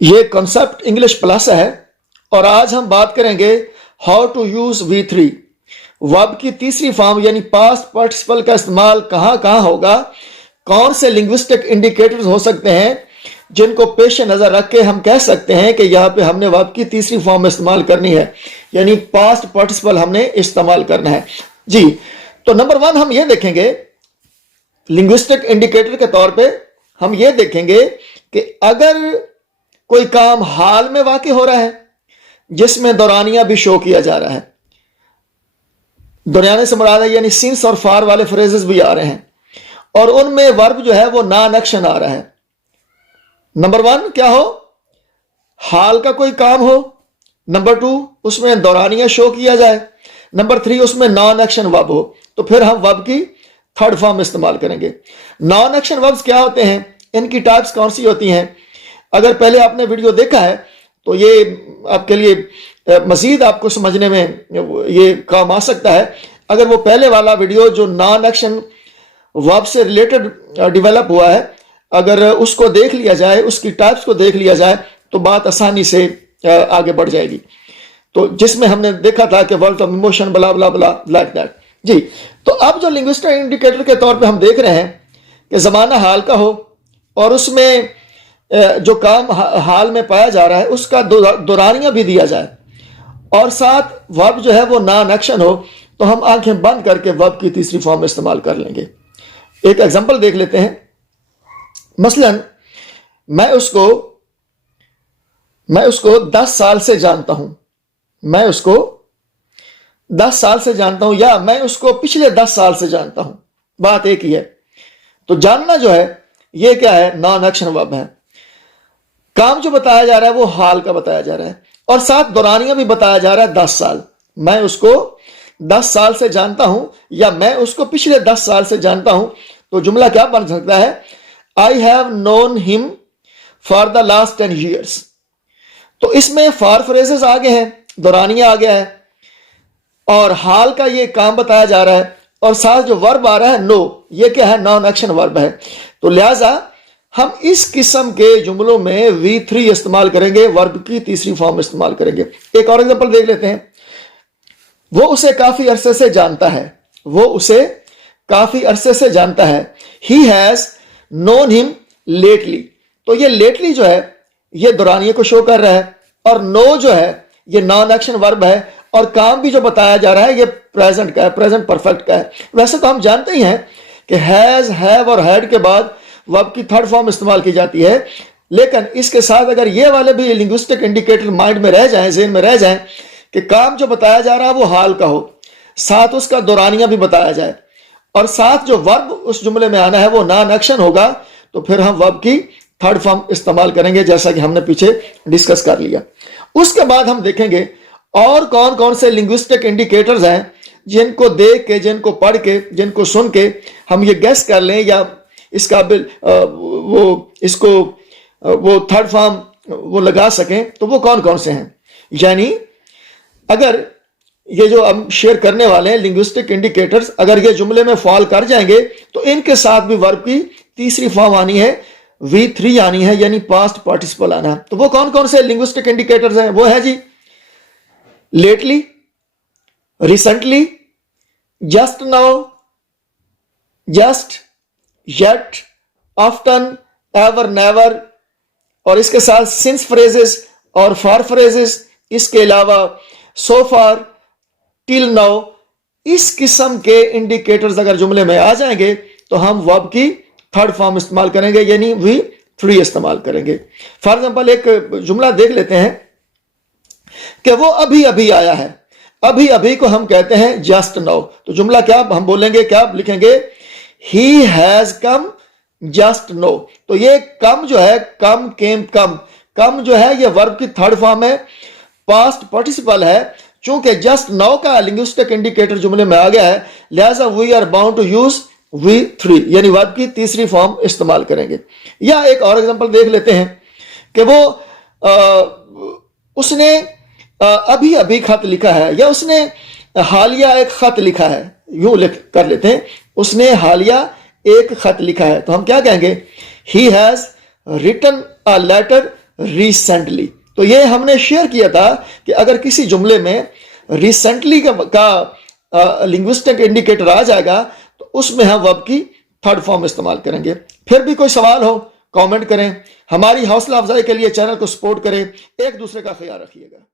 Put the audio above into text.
ये concept English plus है और आज हम बात करेंगे how to use V3। Verb की तीसरी फॉर्म यानी पास्ट पार्टिसिपल का इस्तेमाल कहां कहां होगा, कौन से लिंग्विस्टिक इंडिकेटर्स हो सकते हैं जिनको पेश नजर रख के हम कह सकते हैं कि यहां पे हमने वर्ब की तीसरी फॉर्म इस्तेमाल करनी है, यानी पास्ट पार्टिसिपल हमने इस्तेमाल करना है जी। तो नंबर 1 हम ये देखेंगे लिंग्विस्टिक इंडिकेटर के तौर पे, हम ये देखेंगे कि अगर कोई काम हाल में वाकई हो रहा है जिसमें दौरानिया भी शो किया जा रहा है, दौराने से मुराद है यानी सिंस और फार वाले फ्रेजेस भी आ रहे हैं और उनमें वर्ब जो है वो नॉन एक्शन आ रहा है। नंबर 1 क्या हो, हाल का कोई काम हो। नंबर 2 उसमें दौरानिया शो किया जाए। नंबर 3 उसमें नॉन एक्शन वर्ब हो। तो फिर हम वर्ब की थर्ड फॉर्म इस्तेमाल करेंगे। नॉन एक्शन वर्ब्स क्या होते हैं, इनकी टाइप्स कौन सी होती हैं? अगर पहले आपने वीडियो देखा है तो ये आपके लिए मजीद आपको समझने में ये काम आ सकता है। अगर वो पहले वाला वीडियो जो नॉन एक्शन वर्ब से रिलेटेड डेवलप हुआ है, अगर उसको देख लिया जाए, उसकी टाइप्स को देख लिया जाए तो बात आसानी से आगे बढ़ जाएगी। तो जिसमें हमने देखा था कि वर्ब्स ऑफ इमोशन बला बला बला लाइक दैट जी। तो अब जो लिंग्विस्टिक इंडिकेटर के तौर पे हम देख रहे हैं कि जमाना हाल का हो और उसमें जो काम हाल में पाया जा रहा है उसका दौरानिया भी दिया जाए और साथ वर्ब जो है वो नॉन एक्शन हो, तो हम आंखें बंद करके वर्ब की तीसरी फॉर्म इस्तेमाल कर लेंगे। एक एग्जांपल देख लेते हैं। मसलन मैं उसको 10 साल से जानता हूं, मैं उसको 10 साल से जानता हूं, या मैं उसको पिछले 10 साल से जानता हूं, बात एक ही है। तो जानना जो है ये क्या है, नॉन एक्शन वर्ब है। काम जो बताया जा रहा है वो हाल का बताया जा रहा है और साथ दौरानिया भी बताया जा रहा है 10 साल। मैं उसको 10 साल से जानता हूं या मैं उसको पिछले 10 साल से जानता हूं। तो जुमला क्या बन सकता है, I have known him for the last 10 years। तो इसमें फॉर फ्रेजेस आ गए हैं, दौरानिया आ गया है और हाल का ये काम बताया जा रहा है और साथ जो वर्ब आ रहा है नो, ये क्या है, नॉन एक्शन वर्ब है। तो लिहाजा हम इस किस्म के जुमलों में V3 इस्तेमाल करेंगे, वर्ब की तीसरी फॉर्म इस्तेमाल करेंगे। एक और एग्जांपल देख लेते हैं। वो उसे काफी अरसे से जानता है, वो उसे काफी अरसे से जानता है। He has known him lately. तो ये लेटली जो है ये दौरानिया को शो कर रहा है और नो जो है ये नॉन एक्शन वर्ब है और काम भी जो बताया जा रहा है ये प्रेजेंट का है, प्रेजेंट परफेक्ट का है। वैसे तो हम जानते ही हैं कि हैज, हैव और हैड के बाद वर्ब की थर्ड फॉर्म इस्तेमाल की जाती है, लेकिन इसके साथ अगर ये वाले भी लिंग्विस्टिक इंडिकेटर माइंड में रह जाएं, ज़हन में रह जाएं कि काम जो बताया जा रहा है वो हाल का हो, साथ उसका दौरानिया भी बताया जाए और साथ जो वर्ब उस जुमले में आना है वो नॉन एक्शन होगा, तो फिर हम वर्ब की थर्ड फॉर्म इस्तेमाल करेंगे, जैसा कि हमने पीछे डिस्कस कर लिया। उसके बाद हम देखेंगे और कौन कौन से लिंग्विस्टिक इंडिकेटर्स हैं जिनको देख के, जिनको पढ़ के, जिनको सुन के हम ये गेस कर लें या इसका वो थर्ड फॉर्म वो लगा सकें। तो वो कौन कौन से हैं, यानी अगर ये जो हम शेयर करने वाले हैं लिंग्विस्टिक इंडिकेटर्स, अगर ये जुमले में फॉल कर जाएंगे तो इनके साथ भी वर्ब की तीसरी फॉर्म आनी है, V3 आनी है, यानी पास्ट पार्टिसिपल आना है। तो वो कौन कौन से लिंग्विस्टिक इंडिकेटर्स हैं, वो है जी lately, recently, just now, just, yet, often, ever, never और इसके साथ सिंस फ्रेजेस और फॉर फ्रेजेस, इसके अलावा सो फार, टिल नाउ। इस किस्म के इंडिकेटर्स अगर जुमले में आ जाएंगे तो हम वर्ब की थर्ड फॉर्म इस्तेमाल करेंगे, यानी V3 इस्तेमाल करेंगे। फॉर एग्जांपल एक जुमला देख लेते हैं कि वो अभी अभी आया है। अभी अभी को हम कहते हैं जस्ट नाउ। तो जुमला क्या हम बोलेंगे, क्या लिखेंगे, he has come just now. तो ये कम जो है, कम, केम, कम जो है ये वर्ब की थर्ड फॉर्म है, पास्ट पार्टिसिपल है। चूंकि जस्ट नाउ का लिंग्विस्टिक इंडिकेटर जुमले में आ गया है, लिहाजा we are bound to use V3 यानी वर्ब की तीसरी फॉर्म इस्तेमाल करेंगे। या एक और एग्जांपल देख लेते हैं कि वो उसने अभी अभी खत लिखा है, या उसने हालिया एक खत लिखा है, यूं लिख कर लेते हैं, उसने हालिया एक खत लिखा है। तो हम क्या कहेंगे, he has written a letter recently. तो ये हमने शेयर किया था कि अगर किसी जुमले में रिसेंटली का लिंग्विस्टिक इंडिकेटर आ जाएगा तो उसमें हम वर्ब की थर्ड फॉर्म इस्तेमाल करेंगे। फिर भी कोई सवाल हो कमेंट करें। हमारी हौसला अफजाई के लिए चैनल को सपोर्ट करें। एक दूसरे का ख्याल रखिएगा।